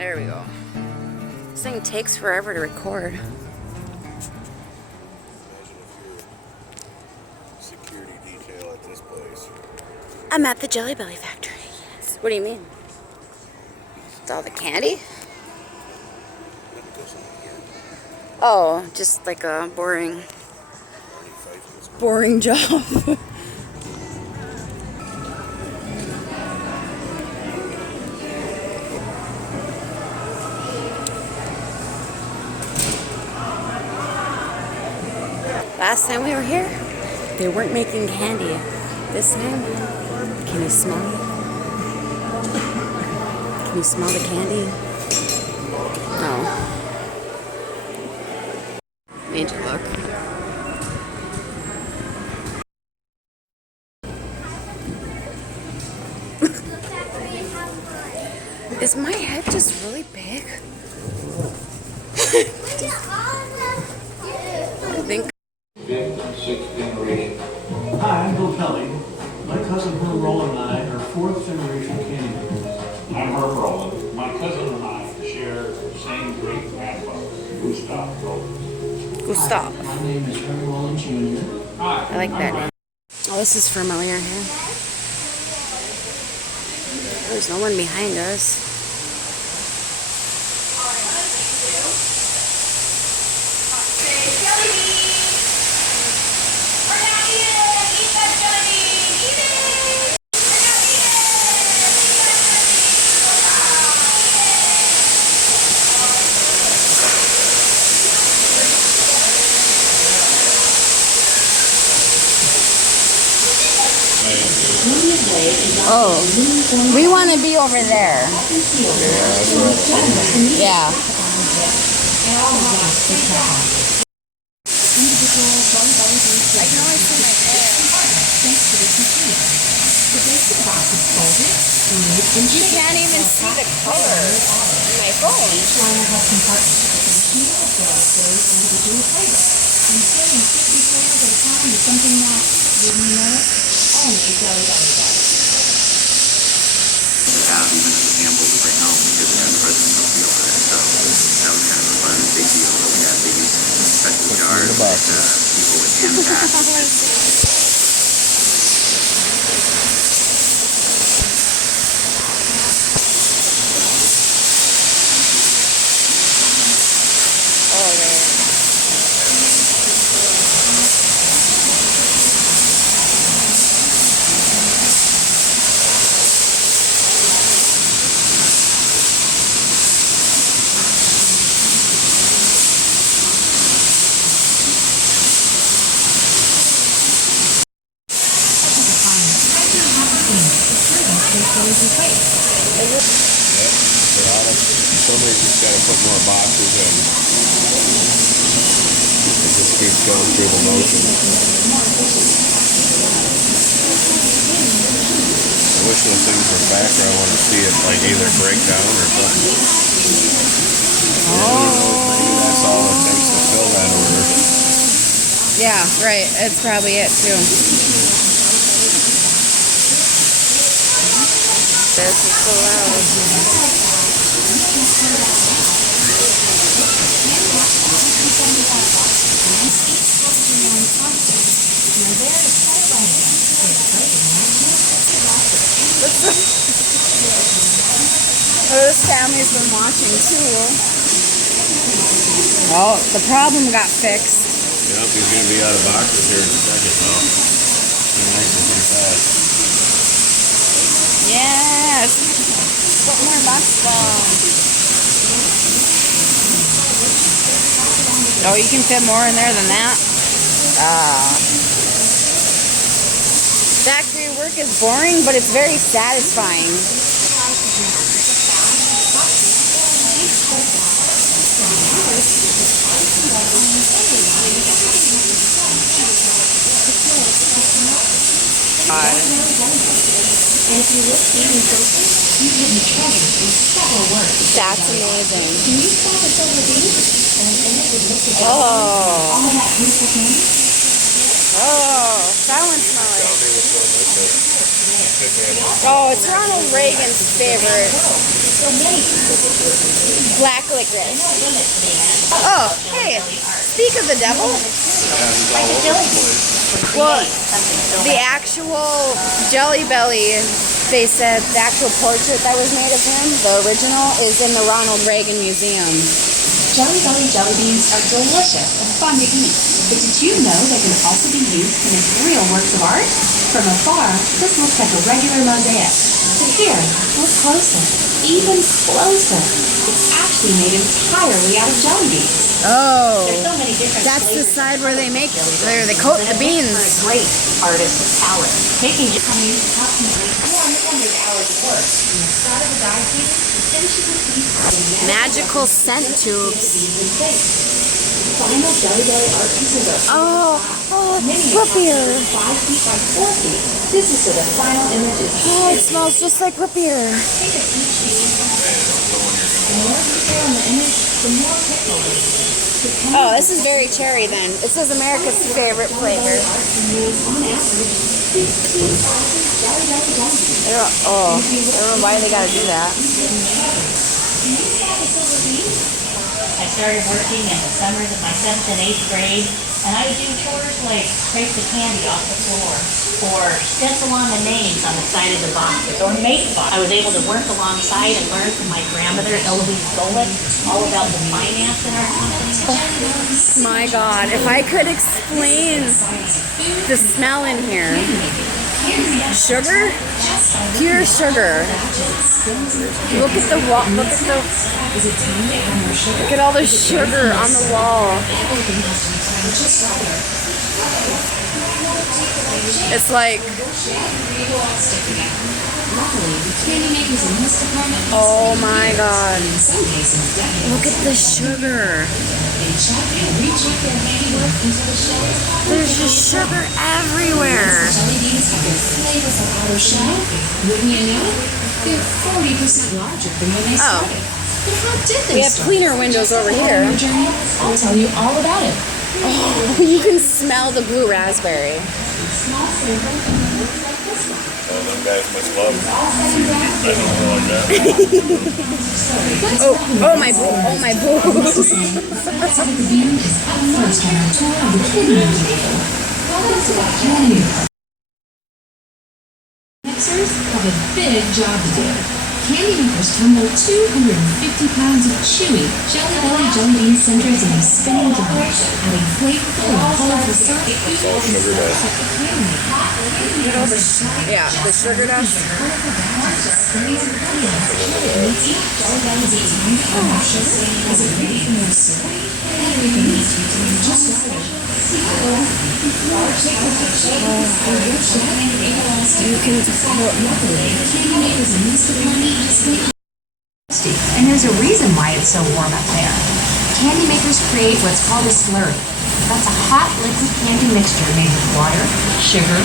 There we go. This thing takes forever to record. Imagine if you're security detail at this place. I'm at the Jelly Belly factory. Yes. What do you mean? It's all the candy? Oh, just like a boring job. Last time we were here, they weren't making candy. This time, can you smell it? Can you smell the candy? No. Made you look. Is my head just really big? I think. 5th and 6th generation. Hi, I'm Bill Kelly. My cousin Herb Rowland and I are 4th generation candy makers. I'm Herb Rowland. My cousin and I share the same great grandfather, Gustav Rowland. Gustav. My name is Herb Rowland Jr. Hi. I like that name. Oh, this is familiar here. There's no one behind us. Oh, we want to be over there. Yeah. I can only see my hair. You can't even see the color in my phone. Even as a sample to bring home because we had the president of the over there. So that was kind of a fun big deal. We had these special jars that people would hand pass. Somebody's just got to put more boxes in. It just keeps going through the motion. I wish those things were faster. I want to see it like either break down or something. Maybe that's all it takes to fill that order. Yeah, right. It's probably it too. This is so loud. This family's been watching too. Oh, the problem got fixed. Yep, he's going to be out of boxes here in a second now. Nice and pretty fast. Yes. Put more boxes down. Oh, you can fit more in there than that? Factory work is boring, but it's very satisfying. That's amazing. Oh, that one smells. Oh, it's Ronald Reagan's favorite. Black licorice. Oh, hey, speak of the devil. Well, the actual Jelly Belly, they said the actual portrait that was made of him, the original, is in the Ronald Reagan Museum. Jelly Belly jelly beans are delicious and fun to eat, but did you know they can also be used to make real works of art? From afar, this looks like a regular mosaic, but here, look closer, even closer. It's actually made entirely out of jelly beans. Oh, There's so many different that's the flavors. side where they make, where they coat the beans. For a great artist's palette. Making just approximately 400 hours of work from the start of the dye season to finishing the piece. Magical scent tubes. Final Jelly Belly art pieces are Root beer. 5 feet by 4 feet. This is so the final image is Oh, it smells just like root beer. the more detail in the image, the more pixels. Oh, this is very cherry then. It says America's favorite flavor. On average, 15 ounces Jelly Belly jelly beans. I don't know why they gotta do that. I started working in the summers of my 7th and 8th grade, and I would do chores like scrape the candy off the floor, or stencil on the names on the side of the boxes, or make boxes. I was able to work alongside and learn from my grandmother, Eloise Golick, all about the finance in our company. My God, if I could explain the smell in here. Sugar? Pure sugar. Look at the wall. Look at all the sugar on the wall. It's like, oh my God. Look at the sugar. There's just sugar everywhere. Oh, we have cleaner windows over here. I'll tell you all about it. Oh, you can smell the blue raspberry. Oh, them guys must love I don't know like that. Oh my boo! Oh my boo! Mixers have a big job to do. Candy makers tumble 250 pounds of chewy Jelly Belly jelly bean centers in a spinning jar, adding flavorful and colorful syrup. It's all sugar dust. Yeah, the sugar dust. And there's a reason why it's so warm up there. Candy makers create what's called a slurry. That's a hot liquid candy mixture made with water, sugar,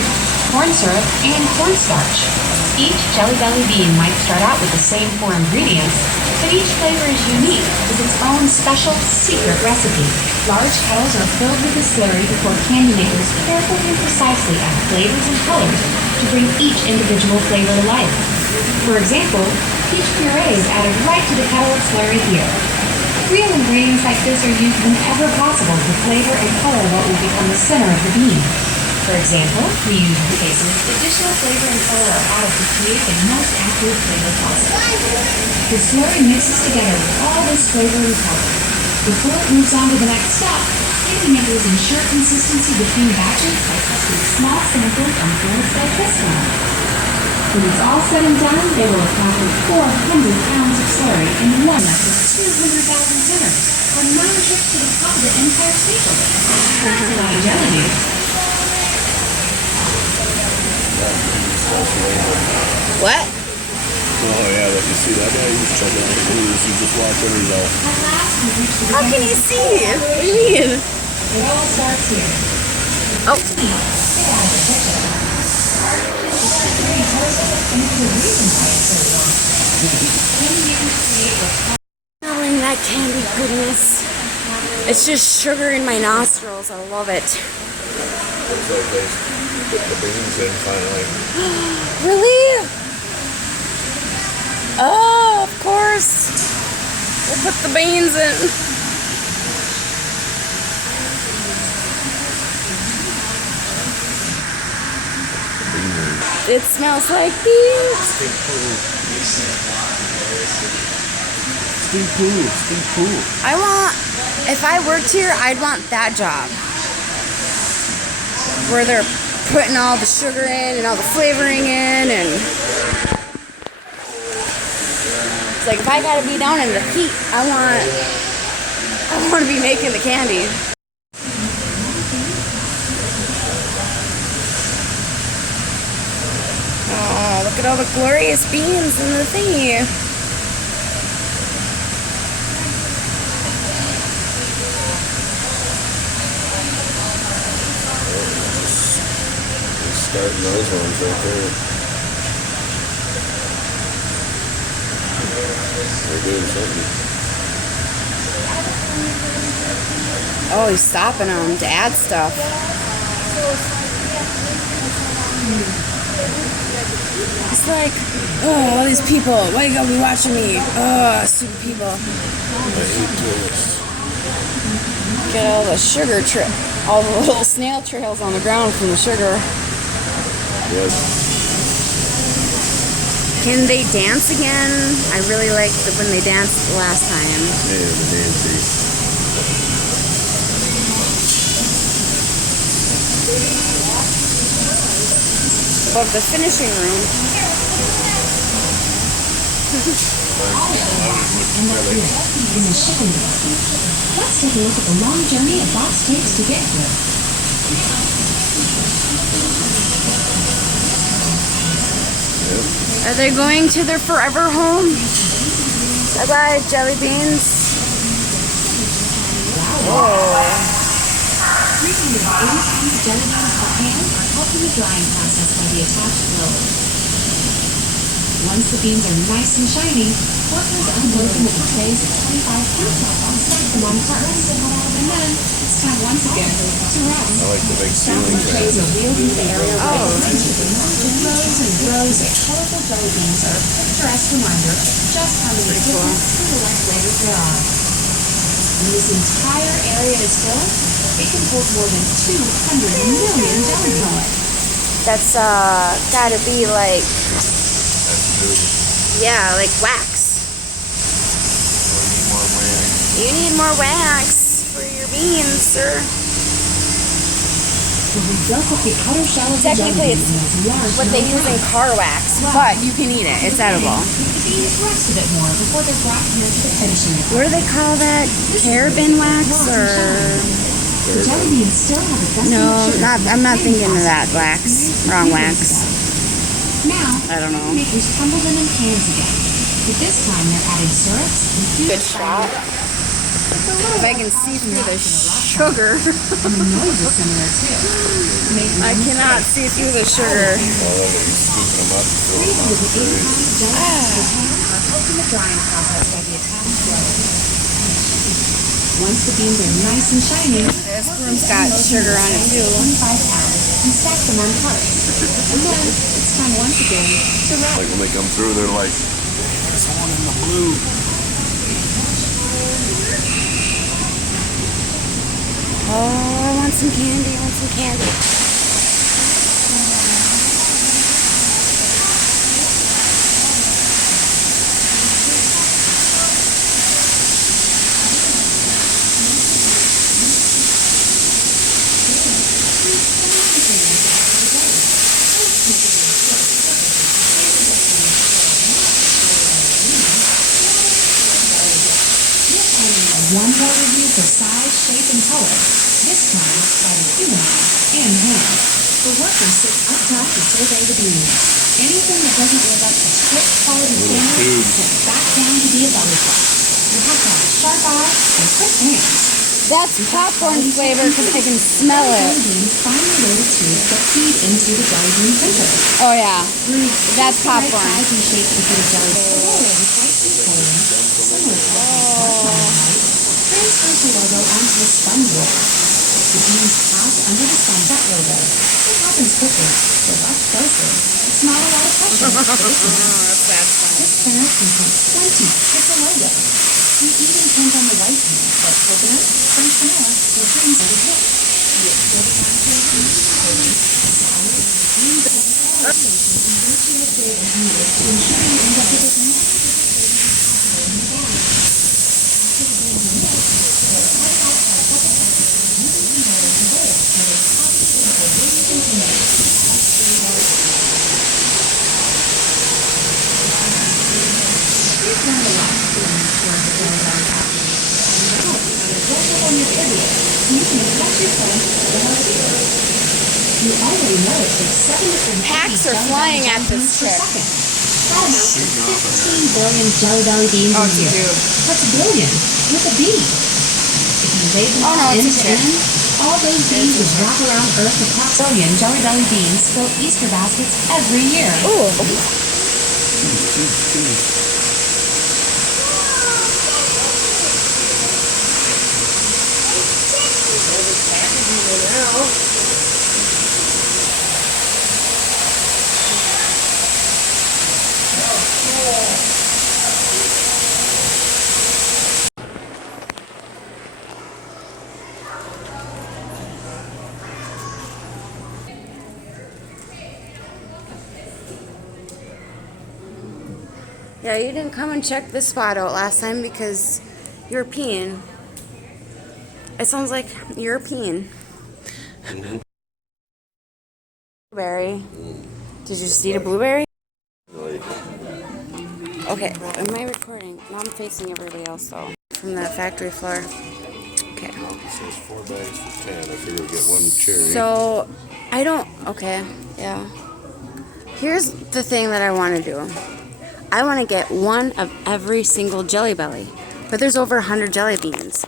corn syrup, and cornstarch. Each Jelly Belly bean might start out with the same 4 ingredients, but each flavor is unique with its own special secret recipe. Large kettles are filled with the slurry before candy makers carefully and precisely add flavors and colors to bring each individual flavor to life. For example, peach puree is added right to the kettle of slurry here. Real ingredients like this are used whenever possible to flavor and color what will become the center of the bean. For example, we use cases, additional flavor and color are added to create the most accurate flavor possible. The slurry mixes together with all this flavor and color. Before it moves on to the next step, candy makers ensure consistency between batches by testing small samples on boards like this one. When it's all said and done, they will have covered 400 pounds of slurry in one up to 200,000 centers, or 9 trips to the top of the Empire State Building. That's a lot of jelly beans. What? Oh yeah, but you see that guy? He's checking out the news. He just walked in. He's all. At last, we reach the How can you see? What do you mean? It all starts here. Oh. Get out of the picture. And there's a reason why it's so long. Candy makers create what's Smelling that candy goodness. It's just sugar in my nostrils. I love it. Looks like they put the beans in finally. Really? Oh, of course. We'll put the beans in. It smells like beans. Stink poo. If I worked here, I'd want that job. Where they're putting all the sugar in and all the flavoring in, and it's like if I gotta be down in the heat, I want to be making the candy. Oh, look at all the glorious beans in the thingy. Starting those ones right there. They're doing something. Oh, he's stopping them to add stuff. It's like, oh, all these people, why you gotta be watching me? Oh, stupid people. I hate tourists. Get all the sugar all the little snail trails on the ground from the sugar. Yes. Can they dance again? I really liked when they danced last time. Yeah, the dancing. Above the finishing room. Let's take a look at the long journey a box takes to get here. Are they going to their forever home? Bye-bye, jelly beans. Whoa. 380 pounds jelly beans per hand are helping the drying process by the attached blower. Once the beans are nice and shiny, workers unload them into trays of 25 pounds and stack them on carts. And then it's time once again to rest. I like the big ceiling Trays fans. are wheeled into the area rows and rows of colorful jelly beans are a picturesque reminder of just how many different civilized flavors there are. When this entire area is filled, it can hold more than 200 million jelly beans. That's gotta be like, That's new. yeah, like wax. You need more wax for your beans, sir. Technically, it's what they use in car wax, but you can eat it. It's edible. The beans rest a bit more before they're brought here to the finishing area. What do they call that? Carabin wax or? The jelly beans still have a dusty No, sugar. I'm not thinking of that wax. Wrong wax. Now, I don't know. makers tumble them in cans again. But this time they're adding syrups and Good shot. If I can see through the sugar. and the noise is similar too. I cannot see through the sugar. Well, they're scooping them up and throwing them out the fridge. Are helping the drying process by the attached blower. Once the beans are nice and shiny, This room's got sugar on it too. 25 pounds and stack them on carts. And then it's time once again to rest. Like when they come through, they're like, there's one in the blue. Oh, I want some candy. I want some candy. One more review for size, shape, and color. This time by the human eye and hand. The worker sits up top to survey the beans. Anything that doesn't live up to strict quality standards is sent back down to be evaluated. You have to have a sharp eye and quick hands. That's popcorn flavor because I can smell Jelly it. beans finally load a tube that feed into the jelly bean printer. Oh yeah, that's popcorn. Size and shape to put a jelly bean in white and coloring, similar to what transfers the logo onto the sponge roller. The beans pass under the sponge logo. It happens quickly, so rush closer. It's not a lot of pressure. Oh, that's fun. This printer can print 20 different logos. You depends on the white beans, like coconut, French vanilla, or green cinnamon milk. You already know it takes 7 to 10 Packs are flying at this per chick. second. That amounts to 15 billion Jelly Belly beans Oh, a it's a year. dude. That's a billion with a B. If you weigh them Oh, no, all it's a end to chick. end, all those beans would wrap around Earth across billion Jelly Belly beans fill Easter baskets every year. Ooh. Yeah, you didn't come and check this spot out last time because you're peeing. It sounds like you're peeing. Blueberry. Did you see the blueberry? Okay, am I recording? No, I'm facing everybody else though. From the factory floor. Okay. It says 4 bags for 10. I figure we'll get one cherry. So, I don't. Okay, yeah. Here's the thing that I want to do. I want to get one of every single Jelly Belly, but there's over 100 jelly beans.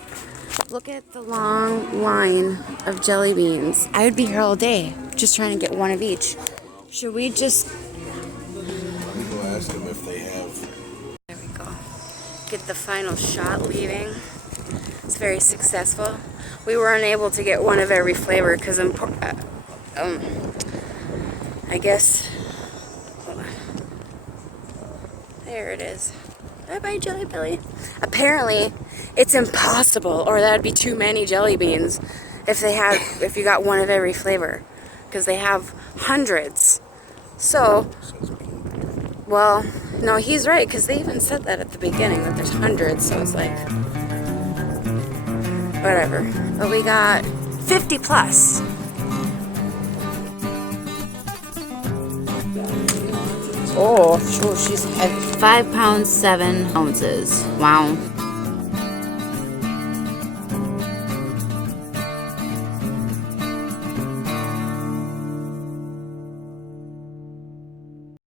Look at the long line of jelly beans. I would be here all day just trying to get one of each. Should we just... Go ask them if they have. There we go. Get the final shot leaving. It's very successful. We were unable to get one of every flavor because I guess... Hold on. There it is. Bye-bye, Jelly Belly. Apparently, it's impossible, or that'd be too many jelly beans if you got one of every flavor, because they have hundreds. So, well, no, he's right, because they even said that at the beginning, that there's hundreds, so it's like, whatever. But we got 50 plus. Oh, she's 5 pounds 7 ounces. Wow.